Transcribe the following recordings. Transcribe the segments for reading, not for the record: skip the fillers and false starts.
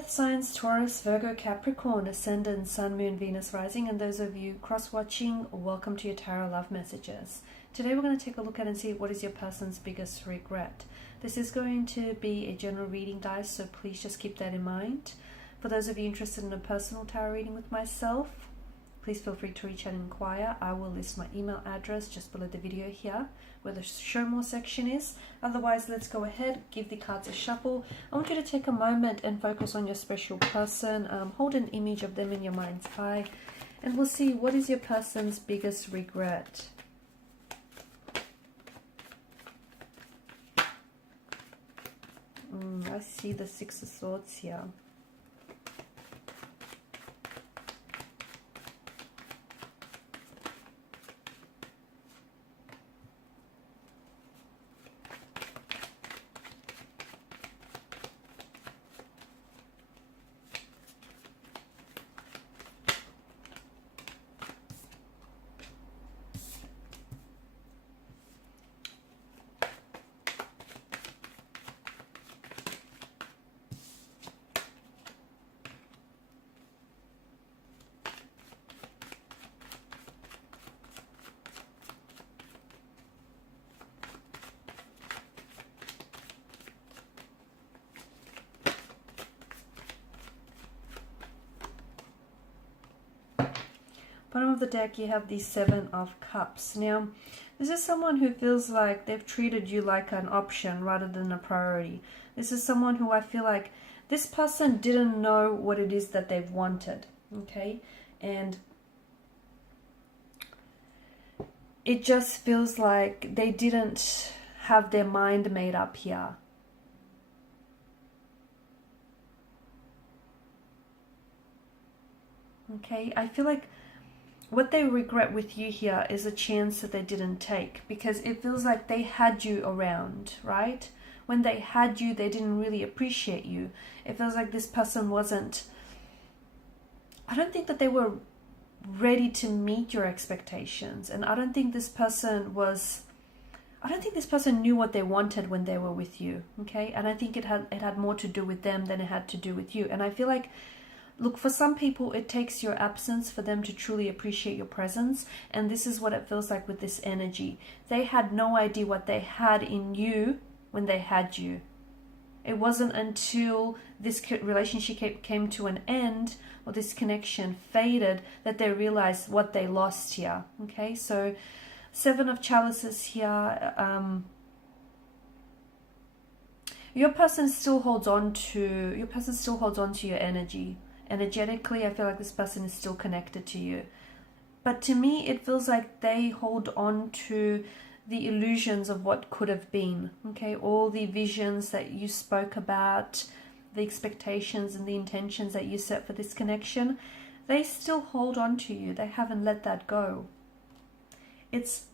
earth signs Taurus, Virgo, Capricorn, Ascendant, Sun, Moon, Venus, Rising, and those of you cross-watching, welcome to your Tarot Love Messages. Today we're going to take a look at and see what is your person's biggest regret. This is going to be a general reading, guys, so please just keep that in mind. For those of you interested in a personal tarot reading with myself, please feel free to reach out and inquire. I will list my email address just below the video here, where the show more section is. Otherwise, let's go ahead, give the cards a shuffle. I want you to take a moment and focus on your special person. Hold an image of them in your mind's eye, and we'll see what is your person's biggest regret. I see the Six of Swords here. Bottom of the deck, you have the Seven of Cups. Now, this is someone who feels like they've treated you like an option rather than a priority. This is someone who I feel like this person didn't know what it is that they've wanted, okay? And it just feels like they didn't have their mind made up here. Okay, I feel like what they regret with you here is a chance that they didn't take, because it feels like they had you around, right? When they had you, they didn't really appreciate you. It feels like this person wasn't, I don't think that they were ready to meet your expectations. And I don't think this person knew what they wanted when they were with you, okay? And I think it had more to do with them than it had to do with you. And I feel like, look, for some people, it takes your absence for them to truly appreciate your presence. And this is what it feels like with this energy. They had no idea what they had in you when they had you. It wasn't until this relationship came to an end, or this connection faded, that they realized what they lost here. Okay, so Seven of Chalices here. Your person still holds on to your energy. Energetically, I feel like this person is still connected to you. But to me, it feels like they hold on to the illusions of what could have been. Okay, all the visions that you spoke about, the expectations and the intentions that you set for this connection, they still hold on to you. They haven't let that go. It's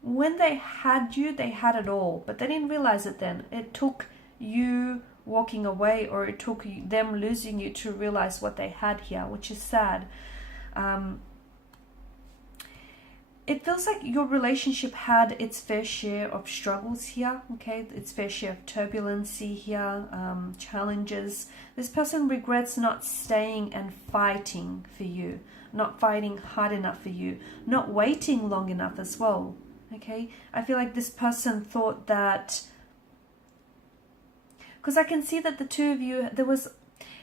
when they had you, they had it all, but they didn't realize it then. It took you walking away, or it took them losing you to realize what they had here, which is sad. It feels like your relationship had its fair share of struggles here, okay? Its fair share of turbulency here, challenges. This person regrets not staying and fighting for you, not fighting hard enough for you, not waiting long enough as well, okay? I feel like this person thought that, because I can see that the two of you,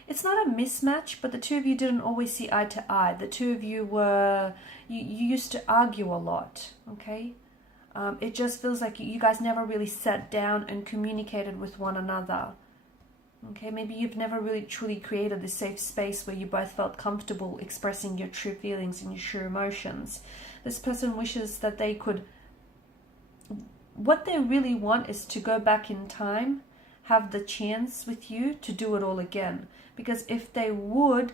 it's not a mismatch, but the two of you didn't always see eye to eye. The two of you you used to argue a lot, okay? It just feels like you guys never really sat down and communicated with one another, okay? Maybe you've never really truly created this safe space where you both felt comfortable expressing your true feelings and your true emotions. This person wishes that they could, what they really want is to go back in time, have the chance with you to do it all again. Because if they would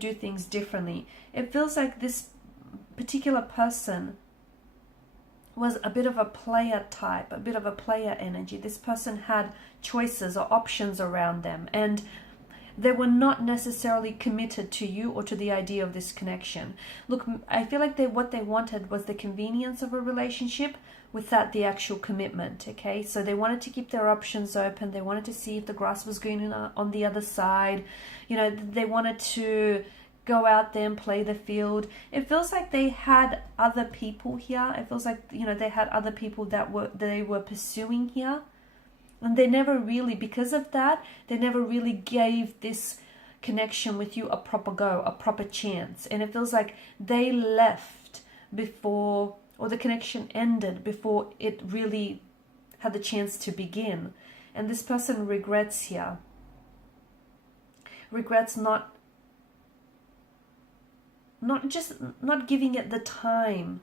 do things differently. It feels like this particular person was a bit of a player type, a bit of a player energy. This person had choices or options around them, and they were not necessarily committed to you or to the idea of this connection. Look, I feel like what they wanted was the convenience of a relationship without the actual commitment, okay? So they wanted to keep their options open. They wanted to see if the grass was green on the other side. You know, they wanted to go out there and play the field. It feels like they had other people here. It feels like, you know, they had other people that they were pursuing here. And they never really, because of that, they never really gave this connection with you a proper go, a proper chance. And it feels like they left before, or the connection ended before it really had the chance to begin. And this person regrets here. Regrets not giving it the time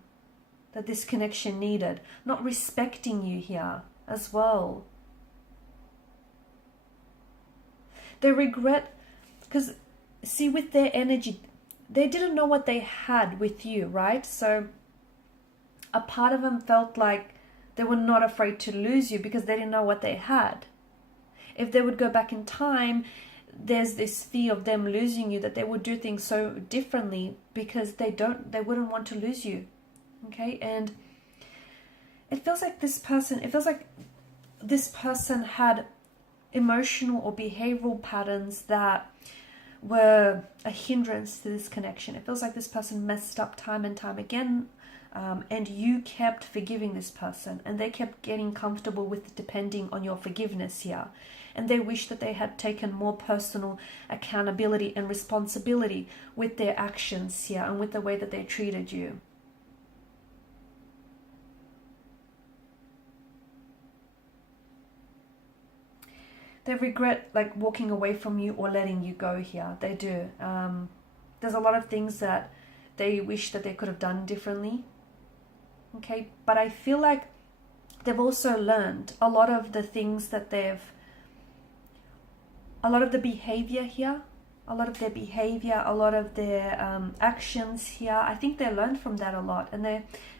that this connection needed. Not respecting you here as well. They regret, because see, with their energy, they didn't know what they had with you, right? So a part of them felt like they were not afraid to lose you because they didn't know what they had. If they would go back in time, there's this fear of them losing you, that they would do things so differently because they wouldn't want to lose you. Okay? And it feels like this person had emotional or behavioral patterns that were a hindrance to this connection. It feels like this person messed up time and time again, and you kept forgiving this person, and they kept getting comfortable with depending on your forgiveness here. And they wish that they had taken more personal accountability and responsibility with their actions here and with the way that they treated you. They regret like walking away from you or letting you go here. They do. There's a lot of things that they wish that they could have done differently. Okay, but I feel like they've also learned a lot of the things that a lot of the behavior here, a lot of their behavior, a lot of their actions here. I think they learned from that a lot, and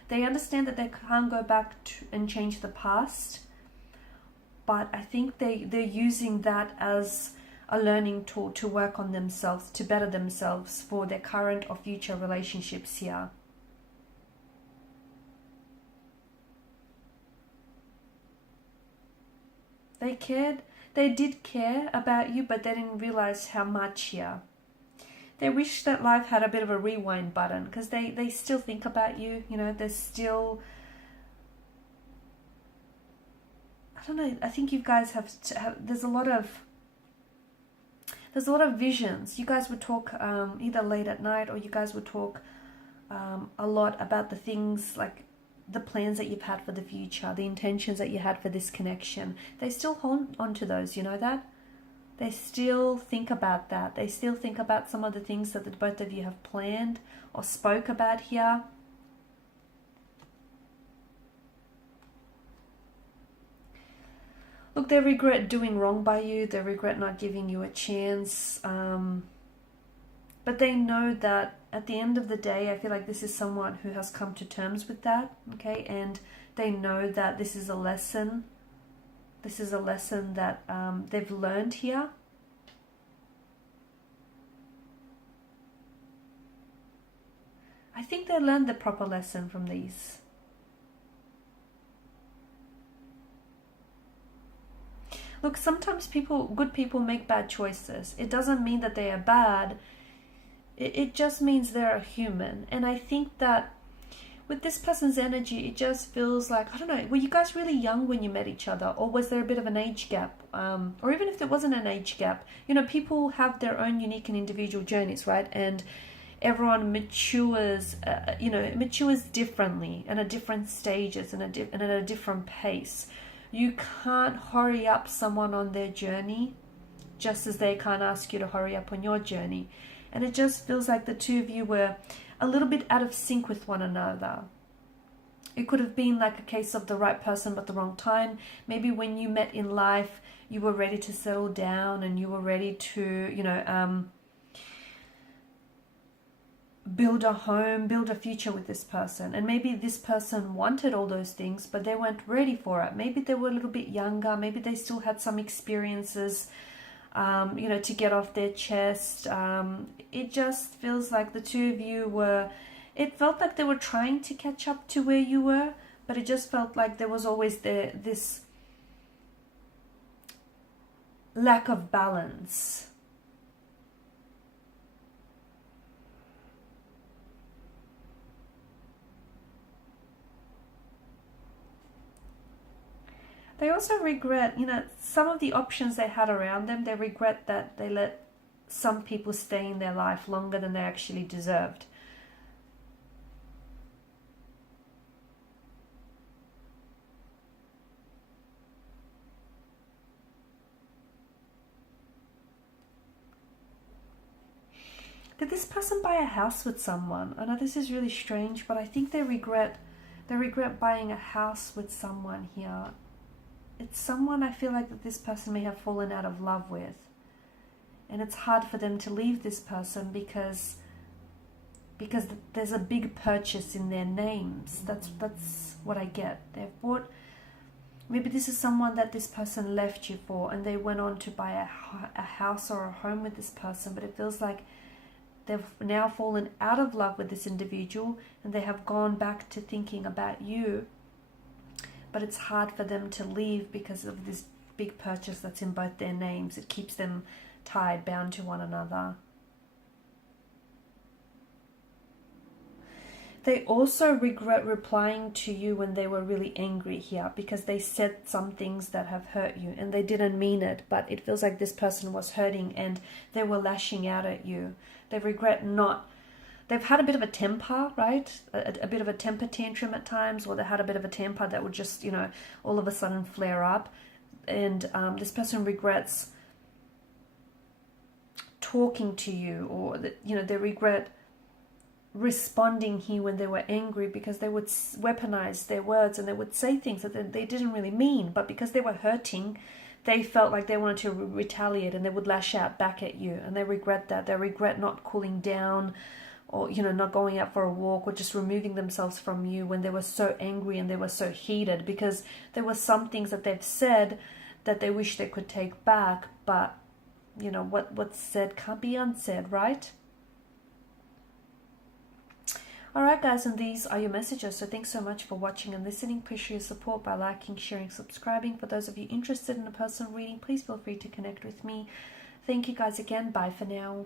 they understand that they can't go back and change the past. But I think they're using that as a learning tool to work on themselves, to better themselves for their current or future relationships here. They did care about you, but they didn't realize how much here. They wish that life had a bit of a rewind button, because they still think about you, you know, they're still... I don't know, I think you guys have there's a lot of visions. You guys would talk either late at night, or you guys would talk a lot about the things, like the plans that you've had for the future, the intentions that you had for this connection. They still hold on to those, you know that? They still think about that. They still think about some of the things that the both of you have planned or spoke about here. Look, they regret doing wrong by you. They regret not giving you a chance. But they know that at the end of the day, I feel like this is someone who has come to terms with that. Okay, and they know that this is a lesson. This is a lesson that they've learned here. I think they learned the proper lesson from these. Look, sometimes good people make bad choices. It doesn't mean that they are bad. It just means they're a human. And I think that with this person's energy, it just feels like, I don't know, were you guys really young when you met each other? Or was there a bit of an age gap? Or even if there wasn't an age gap, you know, people have their own unique and individual journeys, right? And everyone matures, matures differently and at different stages and at a different pace. You can't hurry up someone on their journey, just as they can't ask you to hurry up on your journey. And it just feels like the two of you were a little bit out of sync with one another. It could have been like a case of the right person but the wrong time. Maybe when you met in life, you were ready to settle down and you were ready to, build a home, build a future with this person. And maybe this person wanted all those things, but they weren't ready for it. Maybe they were a little bit younger. Maybe they still had some experiences you know, to get off their chest. It just feels like the two of you were, it felt like they were trying to catch up to where you were, but it just felt like there was always this lack of balance. They also regret, you know, some of the options they had around them. They regret that they let some people stay in their life longer than they actually deserved. Did this person buy a house with someone? I know this is really strange, but I think they regret buying a house with someone here. It's someone I feel like that this person may have fallen out of love with. And it's hard for them to leave this person because there's a big purchase in their names. That's what I get. They've bought, maybe this is someone that this person left you for, and they went on to buy a house or a home with this person, but it feels like they've now fallen out of love with this individual and they have gone back to thinking about you. But it's hard for them to leave because of this big purchase that's in both their names. It keeps them tied, bound to one another. They also regret replying to you when they were really angry here, because they said some things that have hurt you and they didn't mean it, but it feels like this person was hurting and they were lashing out at you. They regret not... They've had a bit of a temper, right? A bit of a temper tantrum at times, or they had a bit of a temper that would just, you know, all of a sudden flare up. And this person regrets talking to you, or, you know, they regret responding here when they were angry, because they would weaponize their words and they would say things that they didn't really mean, but because they were hurting, they felt like they wanted to retaliate and they would lash out back at you, and they regret that. They regret not cooling down, or, you know, not going out for a walk, or just removing themselves from you when they were so angry and they were so heated, because there were some things that they've said that they wish they could take back, but, you know, what's said can't be unsaid, right? Alright guys, and these are your messages. So thanks so much for watching and listening. Please show your support by liking, sharing, subscribing. For those of you interested in a personal reading, please feel free to connect with me. Thank you guys again. Bye for now.